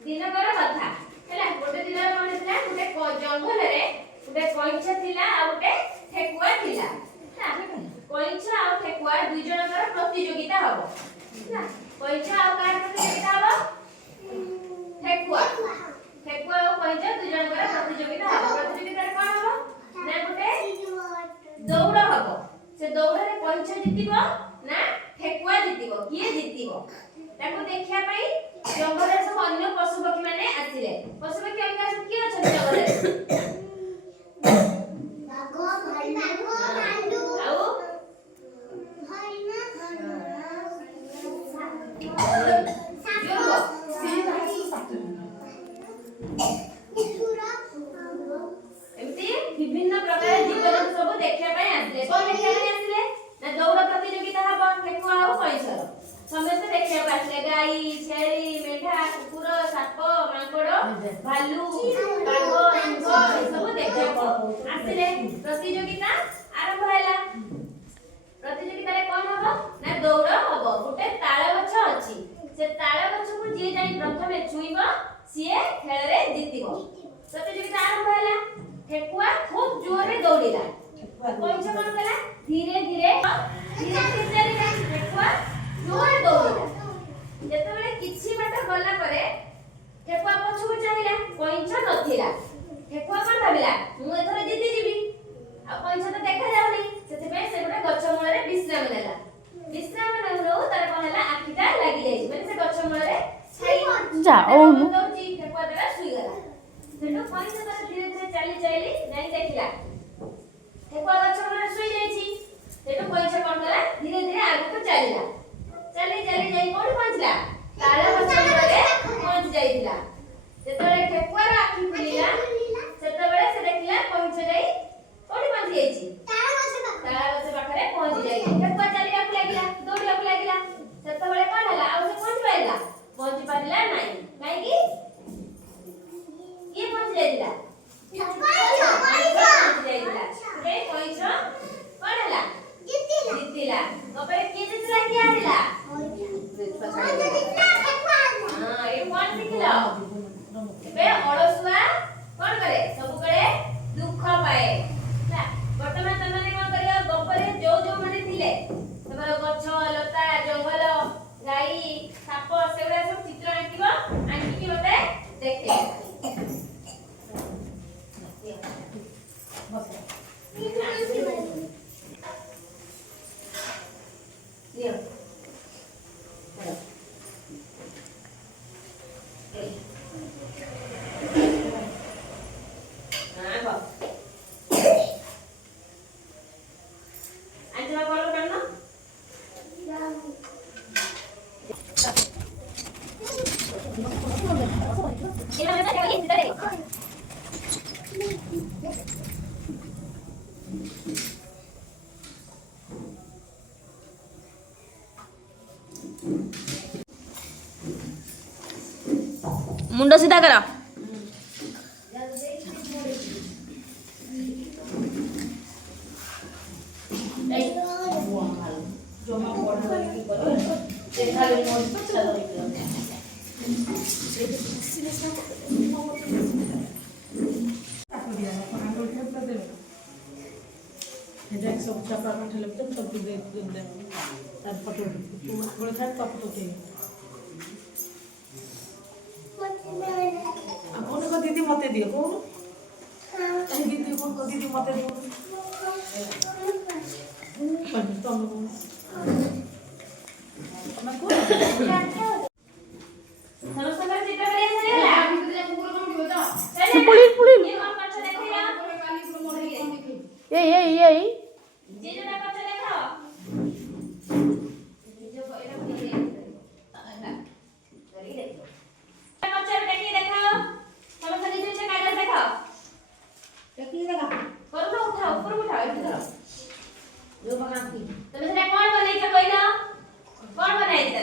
दिनकर कथा हैला गोटे दिन मन थिला गोटे जंगल रे गोटे कइछा थिला आ गोटे ठेकुआ थिला कइछा आ ठेकुआ दुई जनकर प्रतियोगिता हबो हैला कइछा आ कार प्रतियोगिता हबो ठेकुआ ठेकुआ आ कइछा दुई जनकर प्रतियोगिता हबो प्रतियोगिता रे कोन हबो ना गोटे दौड़ हबो से दौड़ रे कइछा जितिबो ना ठेकुआ जितिबो किए जितिबो ताको देखिया पई जंगल रे सब अन्य पशु पक्षी माने आसिले पशु पक्षी अंका सब किए अछन जंगल रे बाघ भालू आउ एमती विभिन्न प्रकार जीव जंतु सब देखिया पई आसिले कोन देखिया पई आसिले ना दौड़ प्रतियोगिता हबो ठेकुआ आउ कइछर समस्त देखिया पासले गाई छेली मेढा कुकुर साप मांकड़ भालू बाघ सिंह सब देखिया आसिले प्रतियोगिता आरंभ हैला प्रतियोगिता रे कोन हबो ना दौड़ हबो गोटे ताळ गछ अछि से ताळ गछ को जे जाई प्रथमे छुईबो सिए खेल रे जितिबो प्रतियोगिता आरंभ हैला ठेकुआ खूब जोर रे दौड़िला कोइछ कोन कला धीरे धीरे चलिला ठेकुआ जोर दौड़िला जेतेबेले किछि बाट गला परे ठेकुआ पछुक चाहिला कइछ नथिला ठेकुआ कोन भाबिला मु एथरे जिति जिबि आ कइछ त देखा जाउनी सेते से गोटे गछ मूल रे विश्राम नेला विश्राम नेलो तार कोन हला आखिटा लागि जाई माने से गछ मूल रे छाई जाओ दौची ठेकुआ देला सुई गला सेटो कइछ त धीरे धीरे चली जाइली जाई देखिला ठेकुआ गछ मूल रे सुई जाईची सेटो कइछ कोन कला धीरे धीरे आगु चलिला चली चली जाई कोन पहुंचला ताळ गछ रे पहुंच जाईला जेतरे ठेकुआर आखि खुलिला सेतबेले से देखिला पहुंच जाई कोन पहुंच जाईची ताळ गछ पाखरे पहुंच जाई ठेकुआ चलिया लागिला दौड़िया लागिला सेतबेले कोन हला आ से पहुंच पाइला नाही काई की ये पहुंच जाईला पहुंच जाईला रे कोइछ कोन हला जितिला ओपरे की जितला की आरिला हां ए कोन सिखिला बे अलसुआ कोन करे सब करे दुख पाए ना वर्तमान तमने कोन करियो गपरे जो जो माने थिले तमर गछ लता जंगल गाई साप सेउरा सब चित्र आंकिबो आंकी मते देखे बस Dios. मुंड सीधा करा सब छापा सब फोटो कौन को दीदी मते दियो कौन दीदी कौन को दीदी मते दियो तुम को समस्त चित्र बरिया सरिला पुलिस पुलिस ये मन कच्चा देखिया ए जे जो कच्चा देखा जो एरा करी देखो कच्चा देखी देखाओ समस्त नीचे से कागज देखाओ देखी देखा करो उठाओ ऊपर उठाओ इधर धरो जो बना की तुम सेटा कौन बनै छ कहिलो कौन बनाई छ